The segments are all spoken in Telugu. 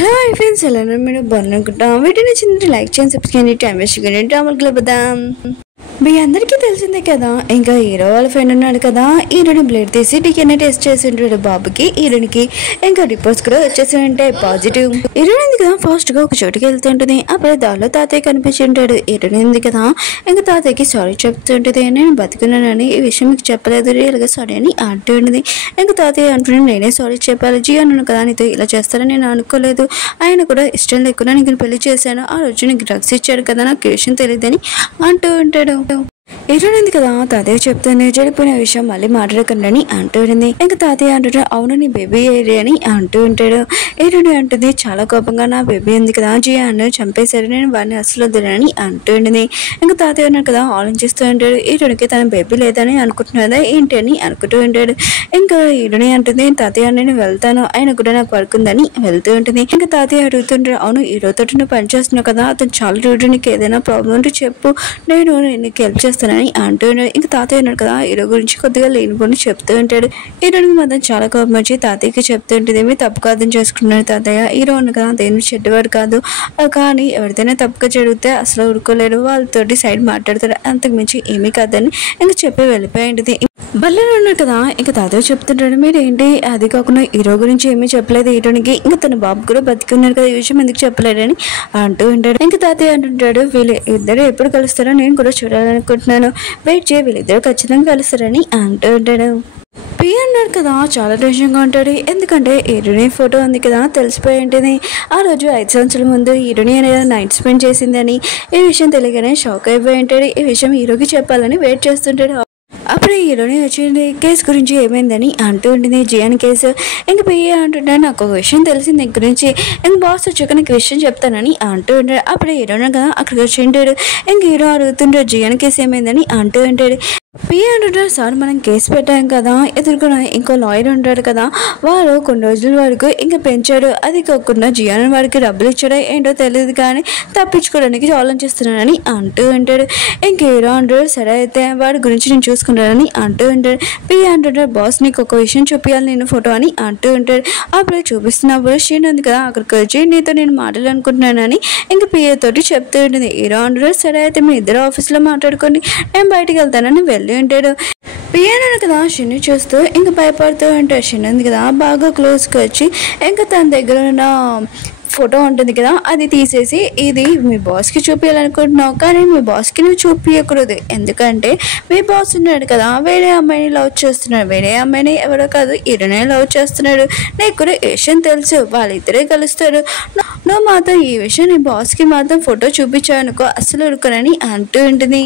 హలో హై ఫ్రెండ్స్, ఎలా ఉన్నారు? మీరు బాగున్నానుకుంటాం. వీడియో నచ్చిందంటే లైక్ చేయండి, సబ్స్క్రైబ్ చేయండి, టైం వేస్ట్ చేయకండి. డ్రామాలు గెలుపుదాం. మీ అందరికీ తెలిసిందే కదా, ఇంకా హీరో వాళ్ళ ఫ్రెండ్ ఉన్నాడు కదా, హీరోని బ్లడ్ తీసి డిఎన్ఏ టెస్ట్ చేసి ఉంటాడు బాబుకి, హీరోనికి. ఇంకా రిపోర్ట్స్ కూడా వచ్చేసి ఉంటాయి పాజిటివ్. హీరోయిన్ ఉంది కదా, ఫాస్ట్ గా ఒక చోటుకి వెళ్తుంటుంది. అప్పుడు దారిలో తాతయ్య కనిపించి ఉంటాడు. హీరోయిన్ ఉంది కదా, ఇంకా తాతయ్యకి సారీ చెప్తుంటది. నేను బతుకున్నానని ఈ విషయం మీకు చెప్పలేదు, రియల్ గా సారీ అని అంటూ ఉంటుంది. ఇంకా తాతయ్య అంటున్నాను, నేనే సారీ చెప్పాలి, జీ అన్నాను కదా, నీతో ఇలా చేస్తారని నేను అనుకోలేదు. ఆయన కూడా ఇష్టం లేకుండా నీకు పెళ్లి చేశాను, ఆ రోజు నీకు డ్రగ్స్ ఇచ్చాడు కదా, నాకు ఈ విషయం తెలియదని అంటూ ఉంటాడు. హీరోయిన్ కదా, తాతయ్య చెప్తాను చెడిపోయిన విషయం మళ్ళీ మాట్లాడకండి అని అంటూ ఉంటుంది. ఇంకా తాతయ్య అంటాడు, అవును నీ బేబీ ఏరి అని అంటూ ఉంటాడు. హీరోయిన్ అంటుంది, చాలా కోపంగా, నా బేబీ ఉంది కదా, జియాను చంపేశారు, నేను వాడిని అసలు వద్దునని అంటూ ఉంటుంది. ఇంకా తాతయ్య ఉన్నాడు కదా, ఆలోచిస్తూ ఉంటాడు. హీరోయిన్కి తన బేబీ లేదని అనుకుంటున్నదా ఏంటి అని అనుకుంటూ ఉంటాడు. ఇంకా హీరోయిన్ అంటుంది, తాతయ్య నేను వెళ్తాను, ఆయన కూడా నాకు వర్క్ ఉందని వెళ్తూ ఉంటుంది. ఇంకా తాతయ్య అడుగుతుంటాడు, అవును హీరోతో నువ్వు పని చేస్తున్నావు కదా, అతను చాలా రూడ్, నీకు ఏదైనా ప్రాబ్లం ఉంటే చెప్పు, నేను నీకు హెల్ప్ చేస్తానని అంటూ ఉన్నాడు. ఇంకా తాతయ్య ఉన్నాడు కదా, హీరో గురించి కొద్దిగా లేనిపోని చెప్తూ ఉంటాడు. హీరోకి మాత్రం చాలా కోపం వచ్చి తాతయ్యకి చెప్తూ ఉంటుంది, ఏమి తప్పు కాదని చేసుకున్నాడు తాతయ్య, హీరో ఉన్న కదా దేని చెడ్డవాడు కాదు, కానీ ఎవరిదైనా తప్పుగా జరిగితే అసలు ఊరుకోలేడు, వాళ్ళతోటి సైడ్ మాట్లాడతాడు, అంతకు మించి ఏమీ కాదని ఇంకా చెప్పి వెళ్ళిపోయింది. బల్లెలో ఉన్నాడు కదా, ఇంకా తాతయ్య చెప్తుంటాడు, మీరేంటి అది కాకుండా హీరో గురించి ఏమీ చెప్పలేదు హీరోనికి, ఇంకా తన బాబు కూడా బతికి ఉన్నారు కదా, ఈ విషయం ఎందుకు చెప్పలేడని అంటూ ఉంటాడు. ఇంకా తాతయ్య అంటుంటాడు, వీళ్ళు ఇద్దరు ఎప్పుడు కలుస్తారో నేను కూడా చూడాలనుకుంటున్నాను, వెయిట్ చేయి, వీళ్ళిద్దరు ఖచ్చితంగా కలుస్తారని అంటూ ఉంటాడు. పి అన్నాడు కదా, చాలా టెన్షన్గా ఉంటాడు, ఎందుకంటే హీరోని ఫోటో ఉంది కదా, తెలిసిపోయి ఉంటుంది ఆ రోజు 5 సంవత్సరాల ముందు హీరోని అనేది నైట్ స్పెండ్ చేసిందని. ఈ విషయం తెలియగానే షాక్ అయిపోయి ఉంటాడు. ఈ విషయం హీరోకి చెప్పాలని వెయిట్ చేస్తుంటాడు. అప్పుడు హీరోని వచ్చింది, కేసు గురించి ఏమైందని అంటూ ఉంటుంది, జియాన్ కేసు. ఇంక పియ్య అంటుంటాడు, నాకు ఒక విషయం తెలిసింది నీ గురించి, ఇంక బాస్ వచ్చాక నీకు విషయం చెప్తానని అంటూ ఉంటాడు. అప్పుడు హీరోనే కదా అక్కడికి వచ్చి ఉంటాడు. ఇంక హీరో అడుగుతుంటాడు, జియాన్ కేసు ఏమైందని అంటూ ఉంటాడు. పియ్య అంటుంటాడు, సార్ మనం కేసు పెట్టాం కదా, ఎదుర్కొన్న ఇంకో లాయర్ ఉంటాడు కదా, వారు కొన్ని రోజుల వరకు ఇంకా పెంచాడు, అది కాకుండా జియాన్ వాడికి డబ్బులు ఇచ్చాడో ఏంటో తెలియదు కానీ తప్పించుకోవడానికి ఆలోచిస్తున్నానని అంటూ ఉంటాడు. ఇంక హీరో అంటాడు, సరే అయితే వాడి గురించి నేను చూసుకుంటానని అంటూ ఉంటాడు. పియ్య అంటుంటాడు, బాస్ నీకు ఒక విషయం చూపించాలి నేను ఫోటో అని అంటూ ఉంటాడు. అప్పుడు చూపిస్తున్నప్పుడు షీన్ ఉంది కదా, అక్కడికి వచ్చి నీతో నేను మాట్లాడాలనుకుంటున్నానని ఇంక పియ్య తోటి చెప్తూ ఉంటుంది. హీరో అంటాడు, సరే అయితే మీ ఇద్దరు ఆఫీస్లో మాట్లాడుకోండి, నేను బయటికి వెళ్తానని వెళ్ళి ఉంటాడు. పియానో కదా షిన్ను చూస్తూ ఇంకా భయపడుతూ ఉంటాడు. షిన్ను ఉంది కదా బాగా క్లోజ్కి వచ్చి ఇంకా తన దగ్గర ఉన్న ఫోటో ఉంటుంది కదా, అది తీసేసి ఇది మీ బాస్కి చూపించాలనుకుంటున్నావు, కానీ మీ బాస్కి నువ్వు చూపించకూడదు, ఎందుకంటే మీ బాస్ ఉన్నాడు కదా వేరే అమ్మాయిని లవ్ చేస్తున్నాడు, వేరే అమ్మాయిని ఎవరో కాదు హీరోనే లవ్ చేస్తున్నాడు, నీకు కూడా ఈ విషయం తెలుసు, వాళ్ళిద్దరే కలుస్తారు, నువ్వు మాత్రం ఈ విషయం నీ బాస్కి మాత్రం ఫోటో చూపించావనుకో అసలు ఉరుకోనని అంటూ ఉంటుంది.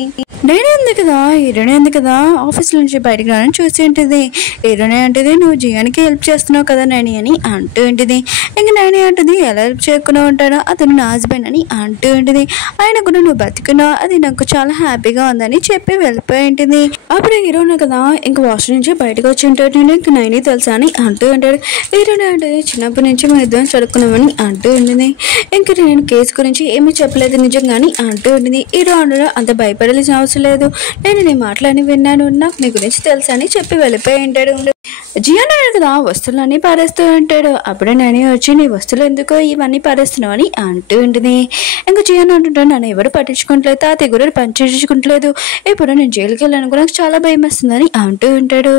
నేనే ఉంది కదా, హీరోనే ఉంది కదా ఆఫీస్ నుంచి బయటకు రాని చూసి ఉంటుంది. హీరోనే అంటుంది, నువ్వు జియానికి హెల్ప్ చేస్తున్నావు కదా నైని అని అంటూ ఉంటుంది. ఇంక నైని అంటుంది, ఎలా హెల్ప్ చేయకుండా ఉంటాడో, అతను నా హస్బెండ్ అని అంటూ ఉంటుంది. ఆయన కూడా నువ్వు బతుకున్నావు, అది నాకు చాలా హ్యాపీగా ఉందని చెప్పి వెళ్ళిపోయి ఉంటుంది. అప్పుడు హీరోనే కదా ఇంక వాష్రూమ్ నుంచి బయటకు వచ్చి ఉంటాడు. నీకు నైని తెలుసా అని అంటూ ఉంటాడు. హీరోనే అంటుంది, చిన్నప్పటి నుంచి మన ఇద్దరం చదువుకున్నామని అంటూ ఉంటుంది. ఇంక నేను కేసు గురించి ఏమీ చెప్పలేదు నిజంగాని అంటూ ఉంటుంది. హీరో అంటాడు, అంత భయపడాల్సిన అవసరం లేదు, నేను నీ మాటలని విన్నాను, నాకు నీ గురించి తెలుసా అని చెప్పి వెళ్ళిపోయి ఉంటాడు. జియాన్ కదా వస్తువులన్నీ పారేస్తూ ఉంటాడు. అప్పుడే నేను వచ్చి నీ వస్తువులు ఎందుకో ఇవన్నీ పారేస్తున్నావు అని అంటూ ఉంటుంది. ఇంకా జియాన్ అంటుంటాడు, నన్ను ఎవరు పట్టించుకోవట్లేదు, తాతయ్య కూడా పనిచేయించుకుంటలేదు, ఇప్పుడు నేను జైలుకి వెళ్ళాను కూడా నాకు చాలా భయం వస్తుందని అంటూ ఉంటాడు.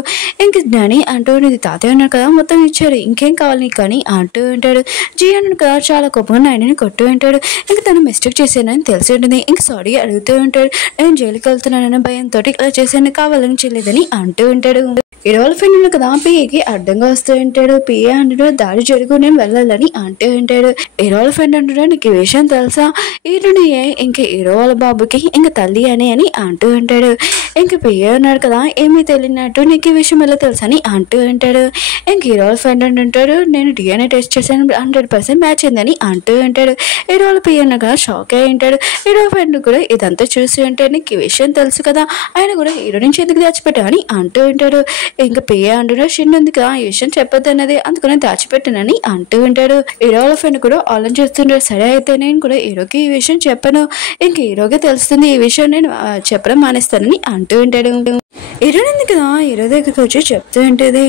ఇంక నాని అంటూ ఉండేది, తాతయ్య ఉన్నాడు కదా మొత్తం ఇచ్చాడు, ఇంకేం కావాలి నీకు అని అంటూ ఉంటాడు. జియాన్ కదా చాలా కోపంగా నాయనని కొట్టు ఉంటాడు. ఇంక తను మిస్టేక్ చేశానని తెలిసి ఉంటుంది. ఇంక సారీ అడుగుతూ ఉంటాడు, నేను జైలుకి వెళ్తున్నానని భయంతో ఇలా చేశాను, కావాలని చేయలేదని అంటూ ఉంటాడు. ఇరవై ఫ్రెండ్ కదా పిఏకి అడ్డంగా వస్తూ ఉంటాడు. పిఏ అంటాడు, దాడి జరుగు నేను వెళ్ళాలని అంటూ ఉంటాడు. ఇరవై ఫ్రెండ్ అంటాడు, నీకు ఈ విషయం తెలుసా, హీరోని ఇంక హీరో వాళ్ళ బాబుకి ఇంక తల్లి అని అంటూ ఉంటాడు. ఇంక పిఏ ఉన్నాడు కదా ఏమీ తెలియనట్టు, నీకు ఈ విషయం ఎలా తెలుసా అని అంటూ ఉంటాడు. ఇంక హీరో ఫ్రెండ్ అంటుంటాడు, నేను డిఎన్ఏ టెస్ట్ చేశాను 100% మ్యాచ్ అయిందని అంటూ ఉంటాడు. హీరో పిఏ అన్న కదా షాక్ అయి ఉంటాడు. హీరో ఫ్రెండ్ కూడా ఇదంతా చూసి ఉంటే నీకు ఈ విషయం తెలుసు కదా, ఆయన కూడా హీరో నుంచి ఎందుకు దాచిపెట్టావు అని అంటూ ఉంటాడు. ఇంకా పియ్య అంటున్నాడు షిన్ ఉంది కదా ఈ విషయం చెప్పొద్దన్నది అందుకని దాచిపెట్టానని అంటూ ఉంటాడు. హీరో వాళ్ళ ఫ్రెండ్ కూడా ఆలోచన చేస్తుంటాడు. సరే అయితే నేను కూడా హీరోకి ఈ విషయం చెప్పను, ఇంక హీరోకి తెలుస్తుంది ఈ విషయం నేను చెప్పడం మానేస్తానని అంటూ ఉంటాడు. హీరోయిన్ ఉంది కదా హీరో దగ్గరికి వచ్చి చెప్తూ ఉంటుంది,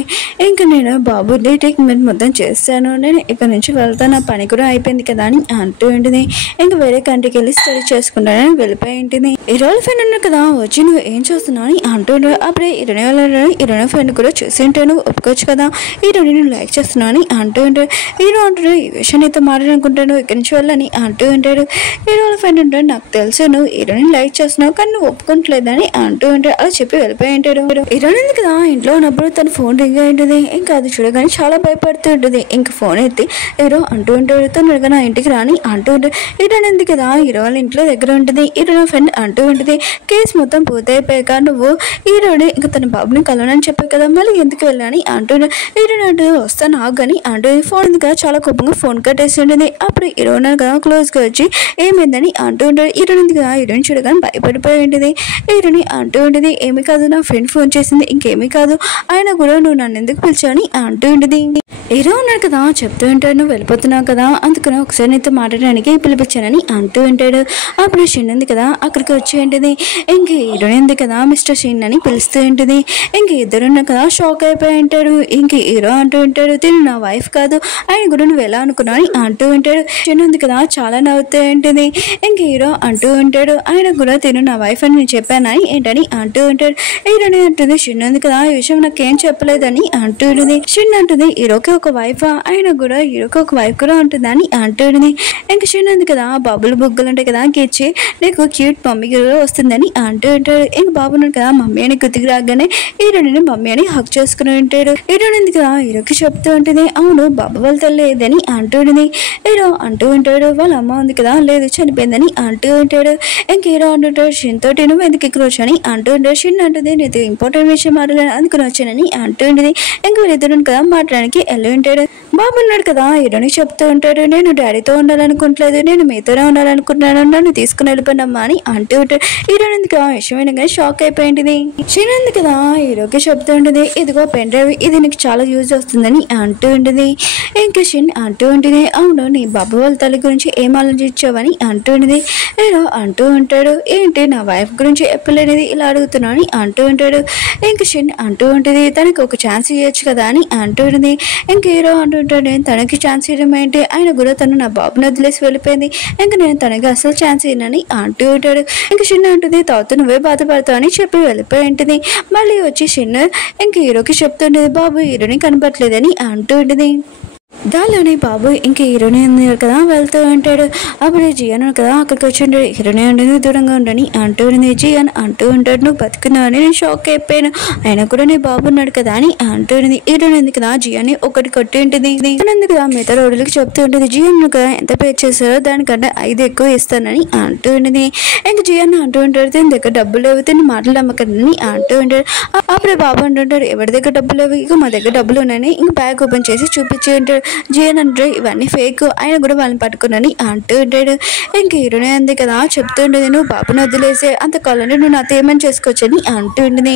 ఇంకా నేను బాబుని ట్రీట్మెంట్ మొత్తం చేస్తాను, నేను ఇక్కడ నుంచి వెళ్తాను, నా పని కూడా అయిపోయింది కదా అని అంటూ ఉంటుంది. ఇంకా వేరే కంట్రీకి వెళ్ళి స్టడీ చేసుకుంటానని వెళ్ళిపోయి ఉంటుంది. హీరో ఫ్రెండ్ ఉన్నారు కదా వచ్చి నువ్వు ఏం చూస్తున్నావు అని అంటూ ఉంటాడు. అప్పుడే హీరోయిన్ ఫ్రెండ్ కూడా చూసి ఉంటే నువ్వు ఒప్పుకోవచ్చు కదా, హీరోని నువ్వు లైక్ చేస్తున్నావు అని అంటూ ఉంటాడు. హీరో అంటాడు ఈ విషయం నీతో మాట్లాడుకుంటాను ఇక్కడి నుంచి వెళ్ళని అంటూ ఉంటాడు. హీరో ఫ్రెండ్ ఉంటాడు నాకు తెలుసు నువ్వు హీరోని లైక్ చేస్తున్నావు కానీ నువ్వు ఒప్పుకోవట్లేదని అంటూ ఉంటాడు. అలా చెప్పి వెళ్ళిపోయి ఉంటాడు. హీరోయిన్ ఉంది కదా ఇంట్లో ఉన్నప్పుడు తన ఫోన్ రింగ్ అయి ఉంటుంది. ఇంకా అది చూడగానే చాలా భయపడుతూ ఉంటుంది. ఇంకా ఫోన్ ఎత్తి హీరో అంటూ ఉంటాడు తను నా ఇంటికి రాని అంటూ ఉంటాడు. హీరోయిన్ ఉంది కదా హీరో వాళ్ళ ఇంట్లో దగ్గర ఉంటుంది. హీరో ఫ్రెండ్ అంటూ ఉంటుంది కేసు మొత్తం పూర్తయిపోయాక నువ్వు హీరోని ఇంకా తన బాబుని కలవనని చెప్పావు కదా మళ్ళీ ఎందుకు వెళ్ళని అంటూ హీరోయిన్ అంటూ వస్తాను ఆగని అంటూ ఫోన్ ఉంది కదా చాలా కోపంగా ఫోన్ కట్టేసి ఉంటుంది. అప్పుడు హీరోయిన్ కదా క్లోజ్ గా వచ్చి ఏమైందని అంటూ ఉంటాడు. హీరోయిన్ ఉంది కదా హీరోయిన్ చూడగానే భయపడిపోయి ఉంటుంది. హీరోని అంటూ ఉంటుంది ఏమి కాదు నా ఫ్రెండ్ ఫోన్ చేసింది ఇంకేమీ కాదు ఆయన కూడా నువ్వు నన్ను ఎందుకు పిలిచావని అంటూ ఉంటుంది. హీరో ఉన్నాడు కదా చెప్తూ ఉంటాడు నువ్వు వెళ్ళిపోతున్నావు కదా అందుకని ఒకసారి నీతో మాట్లాడడానికి పిలిపించానని అంటూ ఉంటాడు. అప్పుడు షిన్ ఉంది కదా అక్కడికి వచ్చి ఉంటుంది. ఇంక హీరోయిన్ ఉంది కదా మిస్టర్ షిన్ అని పిలుస్తూ ఉంటుంది. ఇంక ఇద్దరున్న కదా షాక్ అయిపోయి ఉంటాడు. ఇంక హీరో అంటూ ఉంటాడు తిను నా వైఫ్ కాదు ఆయన కూడా నువ్వు ఎలా అనుకున్నావు అని అంటూ ఉంటాడు. షిన్ ఉంది కదా చాలా నవ్వుతూ ఉంటుంది. ఇంక హీరో అంటూ ఉంటాడు ఆయన కూడా తిను నా వైఫ్ అని నేను చెప్పానని ఏంటని అంటూ ఉంటాడు. హీరోని అంటుంది షిన్ ఉంది కదా ఈ విషయం నాకేం చెప్పలేదని అంటూ ఉంటుంది. షిన్ అంటుంది హీరోకి ఒక వైఫ్ ఆయన కూడా హీరోకి ఒక వైఫ్ కూడా ఉంటుందని అంటూ ఉంటుంది. ఇంకా షిన్ ఉంది కదా బాబులు బుగ్గలు ఉంటాయి కదా గిచ్చి నీకు క్యూట్ మమ్మీ కూడా వస్తుందని అంటూ ఉంటాడు. ఇంక బాబు ఉన్నాడు కదా మమ్మీ అని గుర్తుకు రాగానే హీరోని మమ్మీ అని హక్ చేసుకుని ఉంటాడు. హీరోని ఉంది కదా హీరోకి చెప్తూ ఉంటుంది అవును బాబు వాళ్ళ తల్లి లేదని అంటూ ఉంటుంది. హీరో అంటూ ఉంటాడు వాళ్ళ అమ్మ ఉంది కదా లేదు చనిపోయిందని అంటూ ఉంటాడు. ఇంక హీరో అంటుంటాడు షిన్ తోటి నువ్వు ఎందుకు ఇక్కడ వచ్చాని అంటూ ఉంటాడు. షిన్ అంటుంది నేను ఇంపార్టెంట్ విషయం మాట్లాడాలని అనుకుని వచ్చానని అంటూ ఉంటుంది. ఇంక వీళ్ళిద్దరు కదా మాట్లాడడానికి వెళ్ళి ఉంటాడు. బాబు ఉన్నాడు కదా హీరోని చెప్తూ ఉంటాడు నేను డాడీతో ఉండాలనుకుంటలేదు నేను మీతోనే ఉండాలనుకుంటున్నాను నన్ను తీసుకుని వెళ్ళిపోయినమ్మా అని అంటూ ఉంటాడు. హీరోని ఎందుకు ఆ విషయం కానీ షాక్ అయిపోయింది. షిన్ ఉంది కదా హీరోకి చెప్తూ ఉంటుంది ఇదిగో పెన్ డ్రైవ్ ఇది నీకు చాలా యూజ్ వస్తుందని అంటూ ఉంటుంది. ఇంకా షిన్ అంటూ ఉంటుంది అవును నీ బాబు వాళ్ళ తల్లి గురించి ఏం ఆలోచించావని అంటూ ఉంటుంది. హీరో అంటూ ఉంటాడు ఏంటి నా వైఫ్ గురించి ఎప్పుడనేది ఇలా అడుగుతున్నావు అని అంటూ ఉంటాడు. ఇంక షిన్ అంటూ ఉంటుంది తనకి ఒక ఛాన్స్ ఇవ్వచ్చు కదా అని అంటూ ఉంటుంది. ఇంక హీరో అంటూ ఉంటాడు నేను తనకి ఛాన్స్ ఇవ్వడం ఏంటి ఆయన కూడా తను నా బాబుని వదిలేసి వెళ్ళిపోయింది ఇంక నేను తనకి అసలు ఛాన్స్ ఇవ్వనని అంటూ ఉంటాడు. ఇంక షిన్ అంటుంది తాత నువ్వే బాధపడతావు అని చెప్పి వెళ్ళిపోయి ఉంటుంది. మళ్ళీ వచ్చి షిన్ ఇంక హీరోకి చెప్తుండేది బాబు హీరోని కనపట్లేదని అంటూ ఉంటుంది. దానిలోనే బాబు ఇంక హీరోని ఉంది కదా వెళ్తూ ఉంటాడు. అప్పుడు జియాన్ కదా అక్కడికి వచ్చి ఉంటాడు. హీరోని ఉంటుంది దూరంగా ఉండని అంటూ ఉంది. జియాన్ అంటూ ఉంటాడు నువ్వు బతుకున్నావు అని నేను షాక్ అయిపోయాను ఆయన కూడా నీ బాబు ఉన్నాడు కదా అని అంటూ ఉంటుంది. హీరోని ఉంది కదా జియాన్ని ఒకటి కొట్టి ఉంటుంది. ఉంది కదా మిగతా రోడ్లకి చెప్తూ ఉంటుంది జియాన్ కదా ఎంత పే చేశారో దానికంటే 5 ఎక్కువ ఇస్తానని అంటూ ఉంటుంది. ఇంక జియాన్ అంటూ ఉంటాడు దీని దగ్గర డబ్బులు లేవు తిని మాటలు నమ్మకని అంటూ ఉంటాడు. అప్పుడే బాబు అంటుంటాడు ఎవరి దగ్గర డబ్బులు లేవు ఇక మా దగ్గర డబ్బులు ఉన్నాయని ఇంక బ్యాగ్ ఓపెన్ చేసి చూపించి ఉంటాడు. జియాన్ అంటే ఇవన్నీ ఫేక్ ఆయన కూడా వాళ్ళని పట్టుకున్నాని అంటూ ఉంటాడు. ఇంక హీరోనే ఉంది కదా చెప్తూ ఉంటుంది నువ్వు బాబుని వదిలేసే అంత కాలంలో నువ్వు నాతో ఏమని చేసుకోవచ్చని అంటూ ఉంటుంది.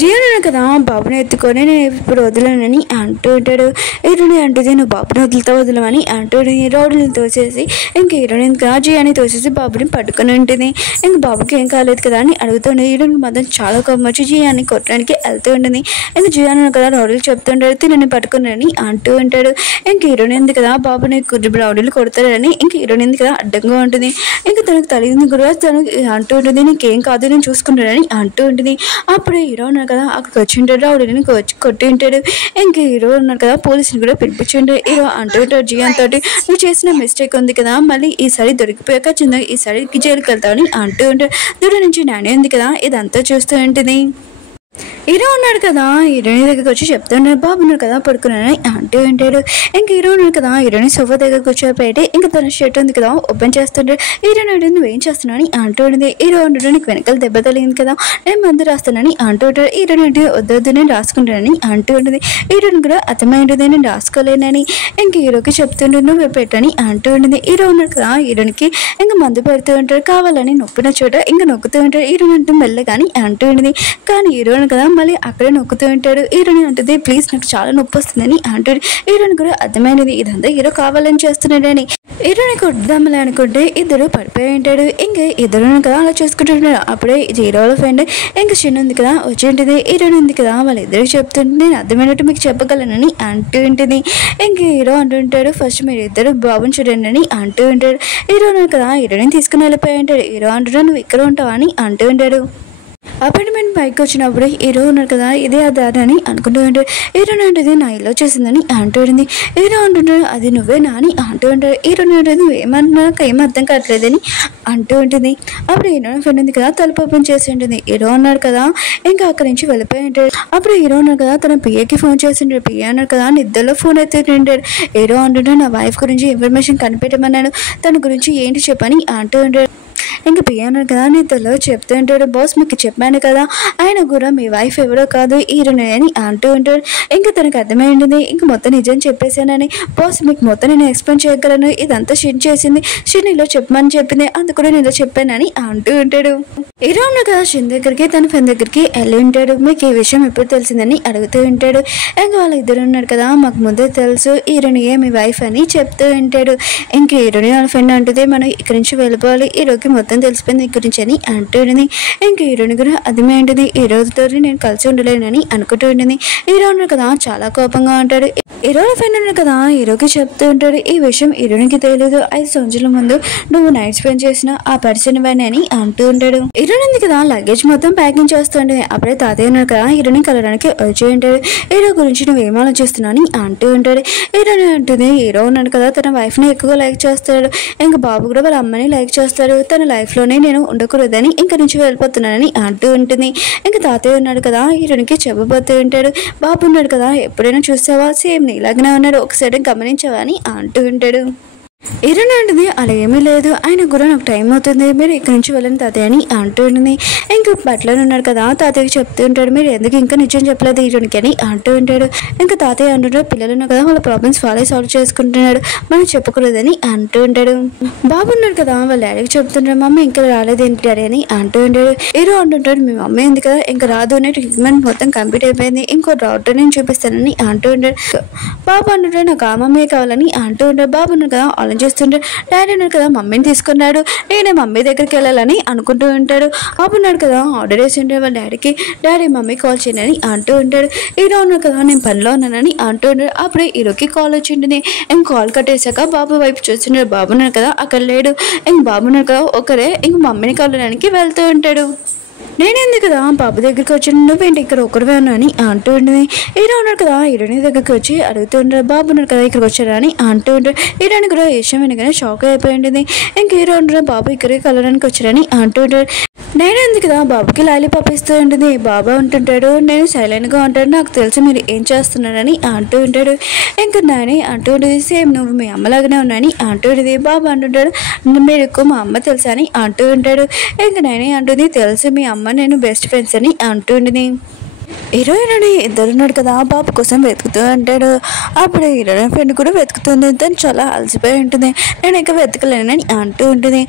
జియాన్ కదా బాబుని ఎత్తుకొని నేను ఇప్పుడు వదలనని అంటూ ఉంటాడు. హీరోని అంటుంది నువ్వు బాబుని వదలమని అంటూ రోడ్లను తోసేసి ఇంక హీరోని కదా జియాని తోసేసి బాబుని పట్టుకుని ఉంటుంది. ఇంక బాబుకి ఏం కాలేదు కదా అని అడుగుతుంది. హీరోని మాత్రం చాలా కోపం వచ్చి జియాన్ని కొట్టడానికి వెళ్తూ ఉంటుంది. ఇంక జియాన్ కదా రోడ్లు చెప్తుంటాడు తినని పట్టుకున్నాని అంటూ ఉంటాడు. ఇంక హీరోయిన్ ఉంది కదా బాబుని రౌడీలు కొడతాడని ఇంక హీరోయిన్ ఉంది కదా అడ్డంగా ఉంటుంది. ఇంక తనకు తల్లిదండ్రులు కూడా తను అంటూ ఉంటుంది నీకేం కాదు నేను చూసుకుంటానని అంటూ ఉంటుంది. అప్పుడు హీరో ఉన్నారు కదా అక్కడికి వచ్చి ఉంటాడు రౌడీని కొట్టి ఉంటాడు. ఇంక హీరో ఉన్నారు కదా పోలీసుని కూడా పిలిపించి ఉంటాడు. హీరో అంటూ ఉంటాడు జియాన్ తోటి నువ్వు చేసిన మిస్టేక్ ఉంది కదా మళ్ళీ ఈసారి దొరికిపోయాక చిన్న ఈసారి జైలుకి వెళ్తావని అంటూ ఉంటాడు. దూరం నుంచి నాని ఉంది కదా ఇదంతా చూస్తూ ఉంటుంది. హీరో ఉన్నాడు కదా హీరోయిన్ దగ్గరికి వచ్చి చెప్తున్నాడు బాబు ఉన్నాడు కదా పడుకున్నానని అంటూ ఉంటాడు. ఇంక హీరో ఉన్నాడు కదా హీరోయిన్ సోఫా దగ్గరకు వచ్చేపెట్టి ఇంకా తన షర్ట్ ఉంది కదా ఓపెన్ చేస్తుంటాడు. హీరోయిన్ అడిగి నువ్వేం చేస్తున్నావు అని అంటూ ఉంటుంది. హీరో ఉంటాడు నీకు వెనకాల దెబ్బ తగిలింది కదా నేను మందు రాస్తానని అంటూ ఉంటాడు. హీరోయిన్ అంటే వద్దొద్దు నేను రాసుకుంటానని అంటూ ఉంటుంది. హీరోయిన్ కూడా అర్థమై ఉంటుంది నేను రాసుకోలేనని. ఇంక హీరోకి చెప్తుండే నువ్వు పెట్టని అంటూ ఉంటుంది. హీరో ఉన్నాడు కదా హీరోయిన్కి ఇంకా మందు పెడుతూ ఉంటాడు కావాలని నొప్పిన చోట ఇంకా నొక్కుతూ ఉంటాడు. హీరోయిన్ అంటే మెల్లగాని అంటూ ఉంటుంది. కానీ హీరోయిన్ కదా మళ్ళీ అక్కడే నొక్కుతూ ఉంటాడు. హీరోని అంటుంది ప్లీజ్ నాకు చాలా నొప్పి వస్తుందని అంటాడు. హీరోని కూడా అర్థమైనది ఇదంతా హీరో కావాలని చేస్తున్నాడని. హీరోని కొద్దామలే అనుకుంటే ఇద్దరు పడిపోయి ఉంటాడు. ఇంకా ఇద్దరు కదా అలా చూసుకుంటుంటాడు. అప్పుడే హీరో వాళ్ళ ఫ్రెండ్ ఇంకా చిన్న ఉంది కదా వచ్చి ఉంటుంది. హీరోని ఉంది కదా వాళ్ళిద్దరికి చెప్తుంటే నేను అర్థమైనట్టు మీకు చెప్పగలనని అంటూ ఉంటుంది. ఇంక హీరో అంటుంటాడు ఫస్ట్ మీరు ఇద్దరు బాబుని చూడండి అని అంటూ ఉంటాడు. హీరో కదా హీరోని తీసుకుని వెళ్ళిపోయి ఉంటాడు. హీరో అంటున్నాడు నువ్వు ఇక్కడ ఉంటావా అని అంటూ ఉంటాడు. అపార్ట్మెంట్ పైకి వచ్చినప్పుడు హీరో ఉన్నారు కదా ఇదే ఆ దారి అని అనుకుంటూ ఉంటాడు. హీరోని అంటుంది నా ఇల్లు వచ్చేసిందని అంటూ ఉంటుంది. హీరో అంటుంటాడు అది నువ్వే నా అని అంటూ ఉంటాడు. హీరోని ఉంటుంది నువ్వు ఏమంటున్నా ఏం అర్థం కావట్లేదని అంటూ ఉంటుంది. అప్పుడు హీరో ఫ్రెండ్ ఉంది కదా తలుపు ఓపెన్ చేసి ఉంటుంది. హీరో అన్నాడు కదా ఇంకా అక్కడి నుంచి వెళ్ళిపోయి ఉంటాడు. అప్పుడు హీరో ఉన్నారు కదా తన పిఏకి ఫోన్ చేసి ఉంటాడు. పిఏ అన్నాడు కదా నిద్రలో ఫోన్ ఎత్తుతుంటాడు. హీరో అంటుంటాడు నా వైఫ్ గురించి ఇన్ఫర్మేషన్ కనిపెట్టమన్నాడు తన గురించి ఏంటి చెప్పని అంటూ ఉంటాడు. ఇంకా పిఏ అన్నాడు కదా నిద్రలో చెప్తూ ఉంటాడు బాస్ మీకు చెప్పాను కదా ఆయన కూడా మీ వైఫ్ ఎవరో కాదు హీరోనే అని అంటూ ఉంటాడు. ఇంకా తనకు అర్థమైంది ఇంక మొత్తం నిజం చెప్పేశానని. బాస్ మీకు మొత్తం నేను ఎక్స్ప్లెయిన్ చేయగలను ఇదంతా షిన్ చేసింది షిన్ ఇలా చెప్పమని చెప్పింది అందుకు కూడా నేను చెప్పానని అంటూ ఉంటాడు. హీరో ఉన్నాడు కదా షిన్ దగ్గరికి తన ఫ్రెండ్ దగ్గరికి వెళ్ళి ఉంటాడు. మీకు ఈ విషయం ఎప్పుడు తెలిసిందని అడుగుతూ ఉంటాడు. ఇంకా వాళ్ళ ఇద్దరు ఉన్నారు కదా మాకు ముందే తెలుసు హీరోనియే మీ వైఫ్ అని చెప్తూ ఉంటాడు. ఇంక హీరోని వాళ్ళ ఫ్రెండ్ అంటుంది మనం ఇక్కడి నుంచి వెళ్ళిపోవాలి హీరోకి మొత్తం తెలిసిపోయింది ఈ గురించి అని అంటూ ఉంటుంది. ఇంక హీరోని కూడా అర్థమే ఉంటుంది ఈ రోజుతో నేను కలిసి ఉండలేనని అనుకుంటూ ఉంటుంది. హీరో ఉన్నాడు కదా చాలా కోపంగా ఉంటాడు. హీరో ఫ్రెండ్ ఉన్నాడు కదా హీరోకి చెప్తూ ఉంటాడు ఈ విషయం హీరోనికి తెలియదు 5 సంవత్సరాల ముందు నువ్వు నైట్ స్పెండ్ చేసిన ఆ పర్సన్ వాడిని అని అంటూ ఉంటాడు. హీరోని ఉంది కదా లగేజ్ మొత్తం ప్యాకింగ్ చేస్తుంటుంది. అప్పుడే తాతయ్య ఉన్నాడు కదా హీరోని కలవడానికి వచ్చి ఉంటాడు. హీరో గురించి నువ్వు ఏం ఆలోచిస్తున్నావు అని అంటూ ఉంటాడు. హీరోని అంటుంది హీరో ఉన్నాడు కదా తన వైఫ్ ని ఎక్కువగా లైక్ చేస్తాడు. ఇంకా బాబు కూడా వాళ్ళ అమ్మని లైక్ చేస్తాడు. తన లైఫ్ లోనే నేను ఉండకూడదని ఇంక నుంచి వెళ్ళిపోతున్నానని అంటూ ఉంటుంది. ఇంకా తాతయ్య ఉన్నాడు కదా హీరోనికి చెప్పబోతూ ఉంటాడు. బాబు ఉన్నాడు కదా ఎప్పుడైనా చూసావా సేమ్ నీలాగానే ఉన్నాడు ఒకసారి గమనించావా అని అంటూ ఉంటాడు. హీరోని అంటుంది అలా ఏమీ లేదు ఆయన కూడా నాకు టైం అవుతుంది మీరు ఇక్కడి నుంచి వెళ్ళండి తాతయ్య అని అంటూ ఉంటుంది. ఇంకా బట్టలు ఉన్నాడు కదా తాతయ్యకి చెప్తూ ఉంటాడు మీరు ఎందుకు ఇంకా నిజం చెప్పలేదు హీరోనికి అని అంటూ ఉంటాడు. ఇంకా తాతయ్య అంటుంటాడు పిల్లలు ఉన్నారు కదా వాళ్ళ ప్రాబ్లమ్స్ వాళ్ళే సాల్వ్ చేసుకుంటున్నాడు మనం చెప్పకూడదని అంటూ ఉంటాడు. బాబు ఉన్నాడు కదా వాళ్ళ డాడీకి చెప్తుంటాడు మమ్మీ ఇంకా రాలేదు ఏంటి డాడీ అని అంటూ ఉంటాడు. హీరో అంటుంటాడు మీ మమ్మీ ఉంది కదా ఇంకా రాదు అనే ట్రీట్మెంట్ మొత్తం కంప్లీట్ అయిపోయింది ఇంకో డాక్టర్ నేను చూపిస్తానని అంటూ ఉంటాడు. బాబు అంటుంటాడు నాకు ఆ మమ్మీ కావాలని అంటూ ఉంటాడు. బాబు ఉన్నాడు కదా చేస్తుంటే డాడీ ఉన్నాడు కదా మమ్మీని తీసుకున్నాడు నేనే మమ్మీ దగ్గరికి వెళ్ళాలని అనుకుంటూ ఉంటాడు. బాబు ఉన్నాడు కదా ఆర్డర్ వేసి ఉంటాడు వాళ్ళ డాడీకి డాడీ మమ్మీ కాల్ చేయండి అని అంటూ ఉంటాడు. హీరో ఉన్నాడు కదా నేను పనిలో ఉన్నానని అంటూ ఉంటాడు. అప్పుడే హీరోకి కాల్ వచ్చి ఉంటుంది. ఇంక కాల్ కట్టేశాక బాబు వైపు చూస్తున్నాడు. బాబు ఉన్నాడు కదా అక్కడ లేడు. ఇంక బాబు ఉన్నాడు కదా ఒకరే ఇంక మమ్మీని కలవడానికి వెళ్తూ ఉంటాడు. నేనేంది కదా బాబు దగ్గరికి వచ్చి నువ్వేంటి ఇక్కడ ఒకరివే ఉన్నా అని అంటూ ఉంటుంది. హీరో ఉన్నాడు కదా హీరోని దగ్గరికి వచ్చి అడుగుతూ ఉంటాడు బాబు ఉన్నాడు కదా ఇక్కడికి వచ్చారా అని అంటూ ఉంటాడు. హీరోని కూడా విషయం వినగానే షాక్ అయిపోయి ఉంటుంది. ఇంక హీరో ఉంటాడు బాబు ఇక్కడికి కలవడానికి వచ్చారని అంటూ ఉంటాడు. నేనేంది కదా బాబుకి లాలీపాప్ ఇస్తూ ఉంటుంది. బాబా ఉంటుంటాడు నేను సైలెంట్గా ఉంటాడు నాకు తెలుసు మీరు ఏం చేస్తున్నారని అంటూ ఉంటాడు. ఇంకా నాని అంటూ ఉంటుంది సేమ్ నువ్వు మీ అమ్మలాగానే ఉన్నాని అంటూ ఉంటుంది. బాబు అంటుంటాడు మీరు మా అమ్మ తెలుసా అని అంటూ ఉంటాడు. ఇంకా నాని అంటుంది తెలుసు మీ అమ్మ నేను బెస్ట్ ఫ్రెండ్స్ అని అంటూ ఉంటుంది. హీరోయిన్ ఇద్దరు ఉన్నాడు కదా బాబు కోసం వెతుకుతూ అంటాడు. అప్పుడు హీరోయిన్ ఫ్రెండ్ కూడా వెతుకుతుంది. తను చాలా అలసిపోయి ఉంటుంది. నేను ఇంకా వెతకలేనని అంటూ ఉంటుంది.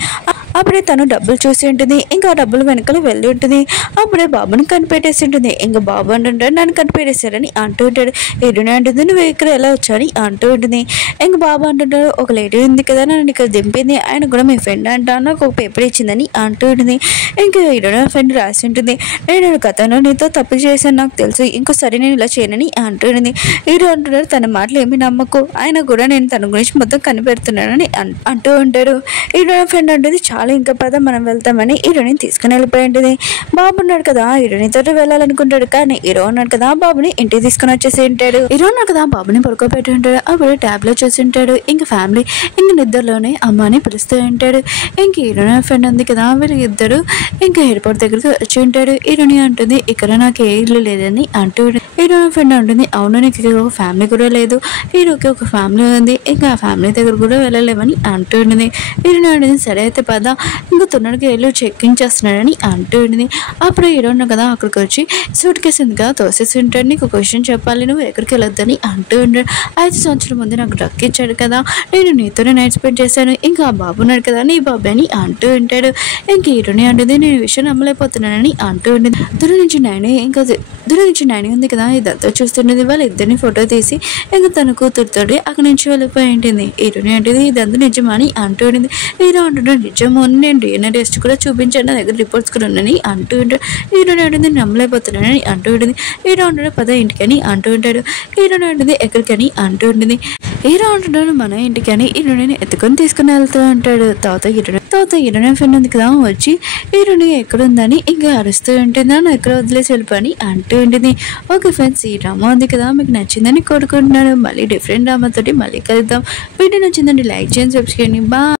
అప్పుడే తను డబ్బులు చూసి ఉంటుంది. ఇంకా డబ్బులు వెనకాల వెళ్ళి ఉంటుంది. అప్పుడే బాబుని కనిపెట్టేసి ఉంటుంది. ఇంకా బాబు అంటుంటాడు నన్ను కనిపెట్టేశారని అంటూ ఉంటాడు. హీరోయిన్ అంటుంది నువ్వు ఇక్కడ ఎలా వచ్చాని అంటూ ఉంటుంది. ఇంకా బాబు అంటుంటాడు ఒక లేడీ ఉంది కదా నన్ను ఇక్కడ దింపింది ఆయన కూడా మీ ఫ్రెండ్ అంటా నాకు ఒక పేపర్ ఇచ్చిందని అంటూ ఉంటుంది. ఇంకా హీరోయిన్ ఫ్రెండ్ రాసి ఉంటుంది నేను గతంలో నీతో తప్పు చేశాను నాకు తెలుసు ఇంకోసారి నేను ఇలా చేయనని అంటుంది. హీరో అంటున్నాడు తన మాటలు ఏమి నమ్మకు ఆయన కూడా నేను తన గురించి మొత్తం కనిపెడుతున్నానని అంటూ ఉంటాడు. హీరో ఫ్రెండ్ అంటుంది చాలా ఇంకా పద మనం వెళ్తామని హీరోని తీసుకుని వెళ్ళిపోయి ఉంటుంది. బాబు ఉన్నాడు కదా హీరోనితో వెళ్ళాలనుకుంటాడు కానీ హీరో ఉన్నాడు కదా బాబుని ఇంటికి తీసుకుని వచ్చేసి ఉంటాడు. హీరో ఉన్నాడు కదా బాబుని పడుకోబెట్టి ఉంటాడు. అప్పుడు ట్యాబ్లో చూసి ఉంటాడు. ఇంకా ఫ్యామిలీ ఇంక నిద్రలోనే అమ్మని పిలుస్తూ ఉంటాడు. ఇంక హీరోని ఫ్రెండ్ ఉంది కదా వీళ్ళు ఇద్దరు ఇంకా ఎయిర్పోర్ట్ దగ్గరికి వచ్చి ఉంటాడు. హీరోని అంటుంది ఇక్కడ నాకు ఏ ఇల్లు లేదని అంటూ హీరో ఫ్రెండ్ ఉంటుంది అవును నీకు ఒక ఫ్యామిలీ కూడా లేదు హీరోకి ఒక ఫ్యామిలీ ఉంది ఇంకా ఆ ఫ్యామిలీ దగ్గర కూడా వెళ్ళలేమని అంటూ ఉంటుంది. హీరోని అంటుంది సరే అయితే పద ఇంకా తొందరగా వెళ్ళు చెక్కింగ్ చేస్తున్నాడని అంటూ ఉండింది. అప్పుడు హీరోయిన్ కదా అక్కడికి వచ్చి సూట్ కేసు ఉంది కదా తోసేసి ఉంటాడు, నీకు ఒక విషయం చెప్పాలి, నువ్వు ఎక్కడికి వెళ్ళొద్దని అంటూ ఉంటాడు. 5 సంవత్సరాల ముందు నాకు డ్రగ్ ఇచ్చాడు కదా, నేను నీతోనే నైట్ స్పెండ్ చేశాను, ఇంకా ఆ బాబు ఉన్నాడు కదా నీ బాబు అని అంటూ ఉంటాడు. ఇంక హీరోని అంటుంది నేను ఈ విషయం నమ్మలేకపోతున్నానని అంటూ ఉంటుంది. దూరం నుంచి నైని ఉంది కదా ఇదంతా చూస్తుండేది. వాళ్ళ ఇద్దరిని ఫోటో తీసి ఇంకా తన కూతురుతోటి అక్కడి నుంచి వెళ్ళిపోయి ఉంటుంది. హీరోని అంటుంది ఇదంతా నిజమని అంటూ ఉంటుంది. హీరో అంటున్నాడు నిజమో, నేను డిఎన్ఏ టెస్ట్ కూడా చూపించాను, నా దగ్గర రిపోర్ట్స్ కూడా ఉన్నాయని అంటూ ఉంటాడు. హీరోని అంటుంది నమ్మలేకపోతున్నానని అంటూ ఉంటుంది. హీరో అంటున్నాడు పద ఇంటికని అంటూ ఉంటాడు. హీరోని అంటుంది ఎక్కడికని అంటూ ఉంటుంది. హీరో అంటున్నాడు మన ఇంటికని హీరోని ఎత్తుకొని తీసుకుని వెళ్తూ ఉంటాడు. తర్వాత హీరోని ఫ్రెండ్ ఉంది కదా వచ్చి హీరోని ఎక్కడుందని ఇంకా అరుస్తూ ఉంటుంది, నన్ను ఎక్కడ వదిలేసి వెళ్ళిపోయి అంటూ ఉంటుంది. ఓకే ఫ్రెండ్స్, ఈ డ్రామా ఉంది కదా మీకు నచ్చిందని కోరుకుంటున్నాను. మళ్ళీ డిఫరెంట్ డ్రామా తోటి మళ్ళీ కలుద్దాం. వీడియో నచ్చిందండి లైక్ చేయండి, సబ్స్క్రైబ్ చేయండి. బాయ్.